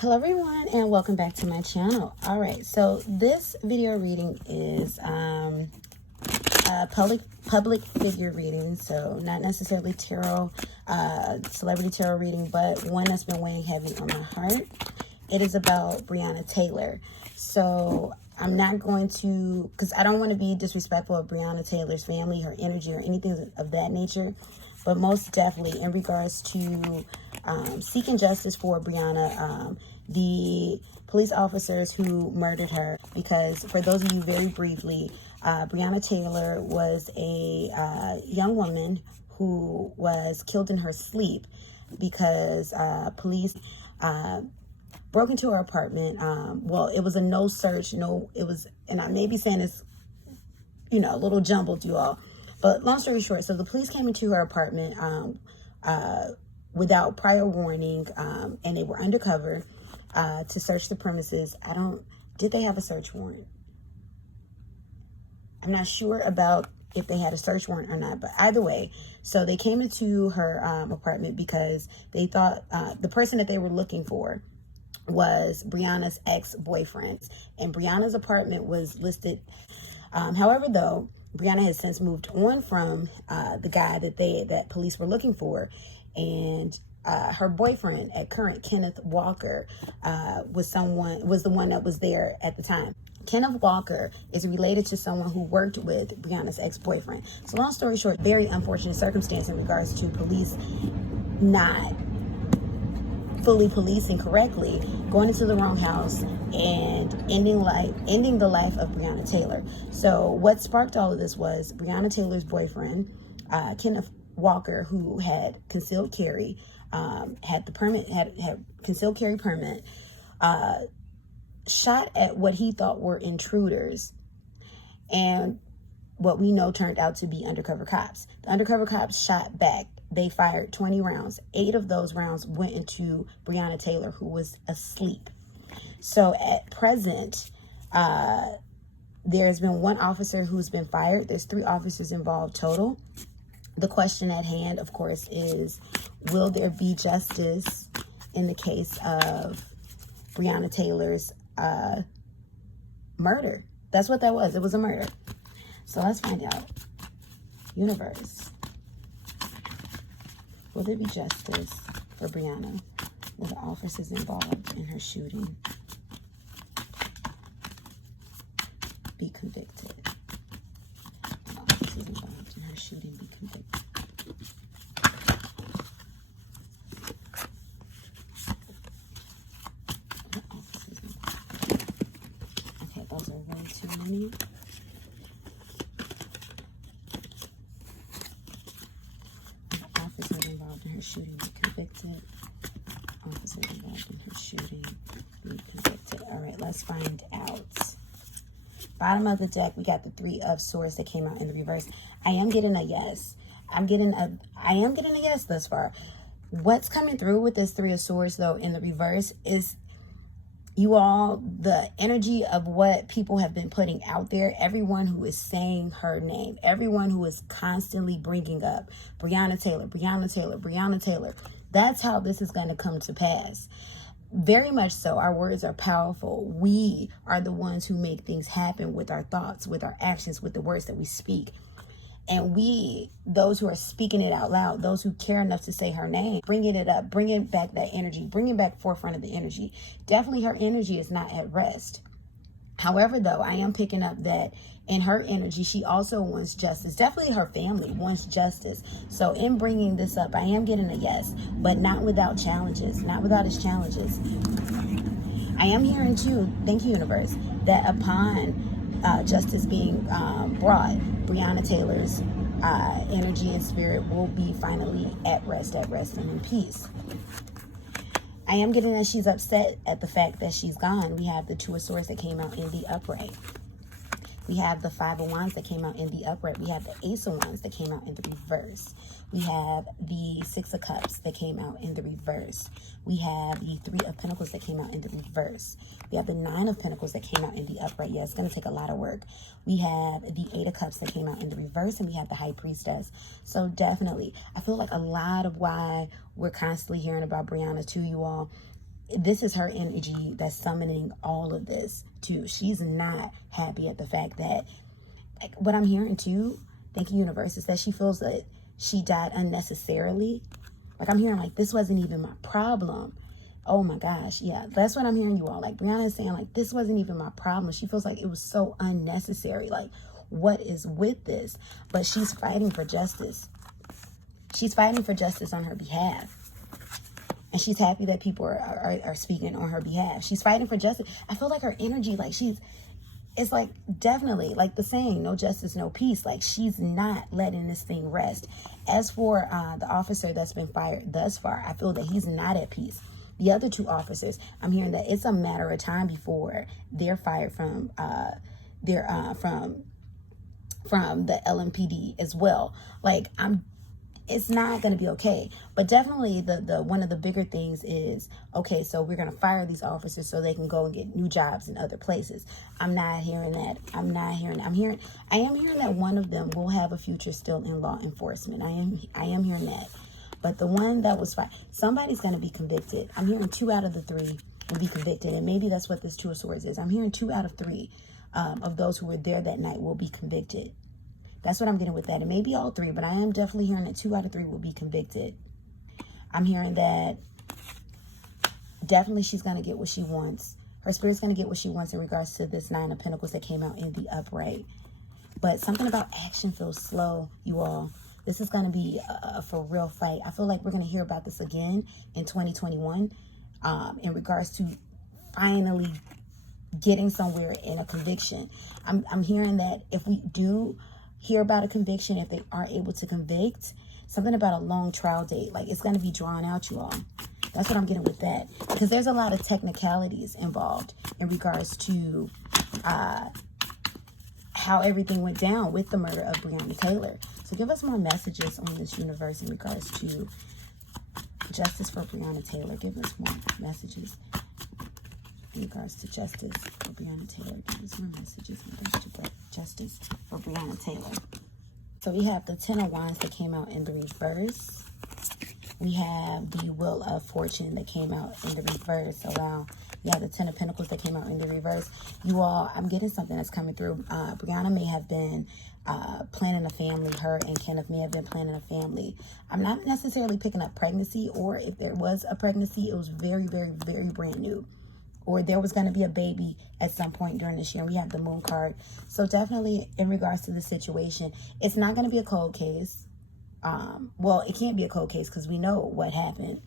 Hello everyone and welcome back to my channel. Alright, so this video reading is a public figure reading, so not necessarily tarot, celebrity tarot reading, but one that's been weighing heavy on my heart. It is about Breonna Taylor. So I'm not going to, because I don't want to be disrespectful of Breonna Taylor's family, her energy, or anything of that nature, but most definitely in regards to seeking justice for Breonna, the police officers who murdered her. Because for those of you, very briefly, Breonna Taylor was a young woman who was killed in her sleep because police broke into her apartment. Well, it was a no search, and I may be saying this, a little jumbled, you all. But long story short, so the police came into her apartment without prior warning, and they were undercover to search the premises. Did they have a search warrant? I'm not sure about if they had a search warrant or not, but either way, so they came into her apartment because they thought the person that they were looking for was Breonna's ex-boyfriend, and Breonna's apartment was listed. However, though, Breonna has since moved on from the guy that police were looking for, and her boyfriend at current, Kenneth Walker, was the one that was there at the time. Kenneth Walker is related to someone who worked with Breonna's ex-boyfriend. So long story short, very unfortunate circumstance in regards to police not fully policing correctly, going into the wrong house, and ending the life of Breonna Taylor. So what sparked all of this was Breonna Taylor's boyfriend, Kenneth Walker, who had concealed carry, had concealed carry permit, shot at what he thought were intruders, and what we know turned out to be undercover cops. The undercover cops shot back. They fired 20 rounds. 8 of those rounds went into Breonna Taylor, who was asleep. So at present, there's been 1 officer who's been fired. There's 3 officers involved total. The question at hand, of course, is, will there be justice in the case of Breonna Taylor's murder? That's what that was. It was a murder. So let's find out. Universe. Will there be justice for Breonna? Will the officers involved in her shooting be convicted? The officers involved in her shooting be convicted. The officers involved. Okay, those are way too many. Officers involved in her shooting be convicted. Officers involved in her shooting be convicted. All right, let's find out. Bottom of the deck, we got the 3 of Swords that came out in the reverse. I am getting a yes. I am getting a yes thus far. What's coming through with this 3 of Swords, though, in the reverse is, you all, the energy of what people have been putting out there, everyone who is saying her name, everyone who is constantly bringing up Breonna Taylor, Breonna Taylor, Breonna Taylor. That's how this is going to come to pass. Very much so. Our words are powerful. We are the ones who make things happen with our thoughts, with our actions, with the words that we speak. And we, those who are speaking it out loud, those who care enough to say her name, bringing it up, bringing back that energy, bringing back forefront of the energy. Definitely her energy is not at rest. However, though, I am picking up that in her energy, she also wants justice. Definitely her family wants justice. So in bringing this up, I am getting a yes, but not without challenges, not without its challenges. I am hearing too, thank you, universe, that upon justice being brought, Breonna Taylor's energy and spirit will be finally at rest and in peace. I am getting that she's upset at the fact that she's gone. We have the 2 of Swords that came out in the upright. We have the 5 of Wands that came out in the upright. We have the Ace of Wands that came out in the reverse. We have the 6 of Cups that came out in the reverse. We have the 3 of Pentacles that came out in the reverse. We have the 9 of Pentacles that came out in the upright. Yeah, it's going to take a lot of work. We have the 8 of Cups that came out in the reverse, and we have the High Priestess. So definitely, I feel like a lot of why we're constantly hearing about Breonna too, you all, this is her energy that's summoning all of this too. She's not happy at the fact that, like, what I'm hearing too, thank you, universe, is that she feels that she died unnecessarily. Like, I'm hearing like, this wasn't even my problem. Oh my gosh, yeah, that's what I'm hearing, you all. Like, Breonna is saying, like, this wasn't even my problem. She feels like it was so unnecessary. Like, what is with this? But she's fighting for justice. She's fighting for justice on her behalf. And she's happy that people are speaking on her behalf. She's fighting for justice. I feel like her energy, like, it's like, definitely, like the saying, no justice, no peace. Like, she's not letting this thing rest. As for the officer that's been fired thus far, I feel that he's not at peace. The other 2 officers, I'm hearing that it's a matter of time before they're fired from from the LMPD as well. Like, it's not going to be okay. But definitely the one of the bigger things is, okay, so we're going to fire these officers so they can go and get new jobs in other places. I'm not hearing that. I am hearing that one of them will have a future still in law enforcement. I am hearing that. But the one that was fired, somebody's going to be convicted. I'm hearing 2 out of the 3 will be convicted. And maybe that's what this 2 of Swords is. I'm hearing 2 out of 3 of those who were there that night will be convicted. That's what I'm getting with that. It may be all 3, but I am definitely hearing that 2 out of 3 will be convicted. I'm hearing that definitely she's going to get what she wants. Her spirit's going to get what she wants in regards to this 9 of Pentacles that came out in the upright. But something about action feels slow, you all. This is going to be a for real fight. I feel like we're going to hear about this again in 2021 in regards to finally getting somewhere in a conviction. I'm hearing that if we do hear about a conviction, if they are able to convict, something about a long trial date, like, it's going to be drawn out, you all. That's what I'm getting with that, because there's a lot of technicalities involved in regards to how everything went down with the murder of Breonna Taylor. So give us more messages on this, universe, in regards to justice for Breonna Taylor. Give us more messages in regards to justice for Breonna Taylor. Give us more messages in regards to justice for Breonna Taylor. So we have the 10 of Wands that came out in the reverse. We have the Wheel of Fortune that came out in the reverse. So wow, we have the 10 of Pentacles that came out in the reverse. You all, I'm getting something that's coming through. Breonna may have been planning a family. Her and Kenneth may have been planning a family. I'm not necessarily picking up pregnancy, or if there was a pregnancy, it was very, very, very brand new. Or there was going to be a baby at some point during this year. We have the Moon card. So definitely in regards to the situation, it's not going to be a cold case. Well, it can't be a cold case because we know what happened.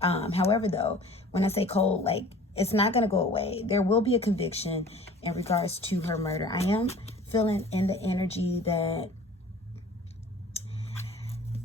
However, though, when I say cold, like, it's not going to go away. There will be a conviction in regards to her murder. I am feeling in the energy that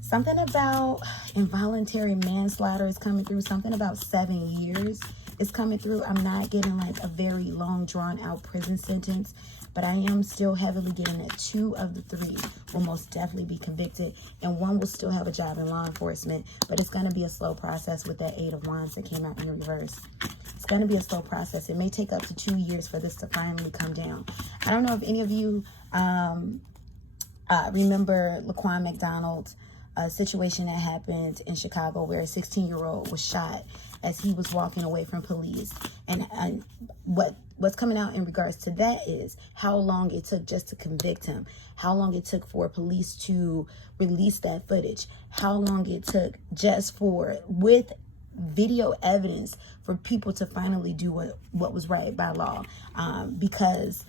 something about involuntary manslaughter is coming through. Something about 7 years is coming through. I'm not getting like a very long drawn out prison sentence, but I am still heavily getting that 2 of the 3 will most definitely be convicted, and 1 will still have a job in law enforcement, but it's going to be a slow process with that 8 of Wands that came out in reverse. It's going to be a slow process. It may take up to 2 years for this to finally come down. I don't know if any of you remember Laquan McDonald's situation that happened in Chicago where a 16-year-old was shot as he was walking away from police. And what's coming out in regards to that is how long it took just to convict him, how long it took for police to release that footage, how long it took just for, with video evidence, for people to finally do what was right by law, because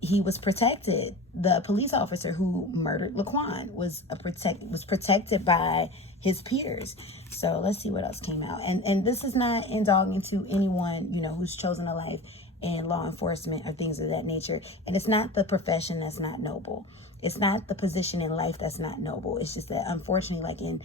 he was protected. The police officer who murdered Laquan was protected by his peers. So let's see what else came out. And this is not indulging to anyone, you know, who's chosen a life in law enforcement or things of that nature. And it's not the profession that's not noble. It's not the position in life that's not noble. It's just that, unfortunately, like in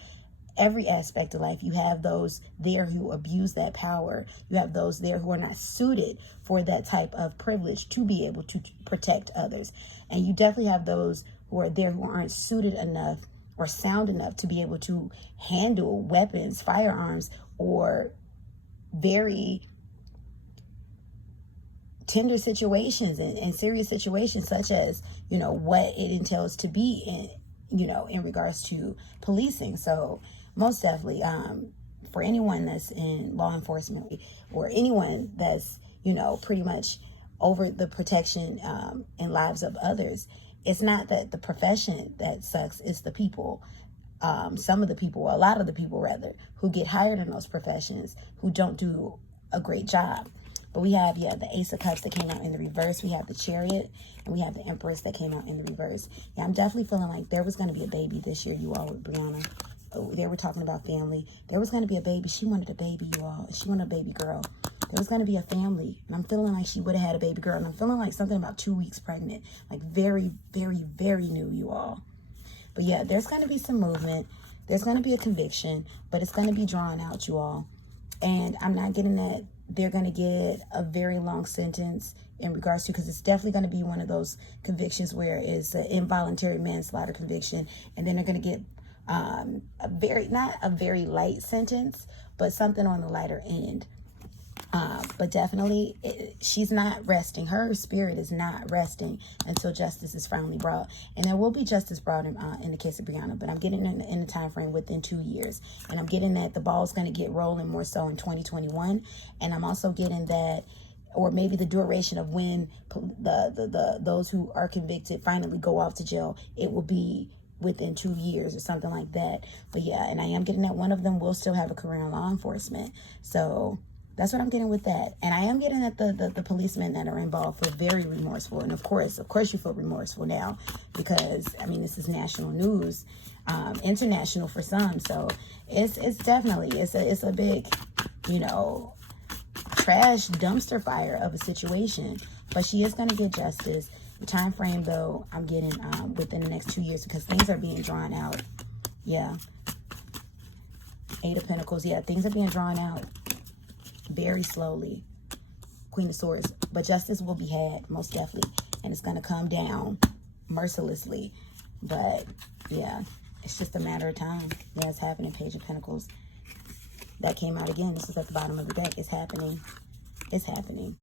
every aspect of life, you have those there who abuse that power. You have those there who are not suited for that type of privilege to be able to protect others. And you definitely have those who are there who aren't suited enough or sound enough to be able to handle weapons, firearms, or very tender situations and serious situations, such as, you know, what it entails to be in, you know, in regards to policing. So most definitely for anyone that's in law enforcement or anyone that's, you know, pretty much over the protection and lives of others, it's not that the profession that sucks, it's the people. Some of the people, a lot of the people rather, who get hired in those professions who don't do a great job. But we have, yeah, the Ace of Cups that came out in the reverse. We have the Chariot, and we have the Empress that came out in the reverse. Yeah, I'm definitely feeling like there was going to be a baby this year, you all, with Breonna. Oh, they were talking about family. There was going to be a baby. She wanted a baby, you all. She wanted a baby girl. There was going to be a family. And I'm feeling like she would have had a baby girl. And I'm feeling like something about 2 weeks pregnant. Like very, very, very new, you all. But yeah, there's going to be some movement. There's going to be a conviction. But it's going to be drawn out, you all. And I'm not getting that they're going to get a very long sentence in regards to, because it's definitely going to be one of those convictions where it's an involuntary manslaughter conviction, and then they're going to get not a very light sentence, but something on the lighter end. But definitely, she's not resting. Her spirit is not resting until justice is finally brought. And there will be justice brought in the case of Breonna, but I'm getting in the time frame within 2 years. And I'm getting that the ball's going to get rolling more so in 2021. And I'm also getting that, or maybe the duration of when those who are convicted finally go off to jail, it will be within 2 years or something like that. But yeah, and I am getting that one of them will still have a career in law enforcement. So that's what I'm getting with that. And I am getting that the policemen that are involved feel very remorseful. And of course you feel remorseful now, because I mean, this is national news, international for some. So it's definitely, it's a big, you know, trash dumpster fire of a situation. But she is going to get justice. The time frame, though, I'm getting within the next 2 years, because things are being drawn out. Yeah. 8 of Pentacles. Yeah, things are being drawn out very slowly. Queen of Swords. But justice will be had, most definitely. And it's going to come down mercilessly. But, yeah, it's just a matter of time. Yeah, it's happening. Page of Pentacles. That came out again. This is at the bottom of the deck. It's happening. It's happening.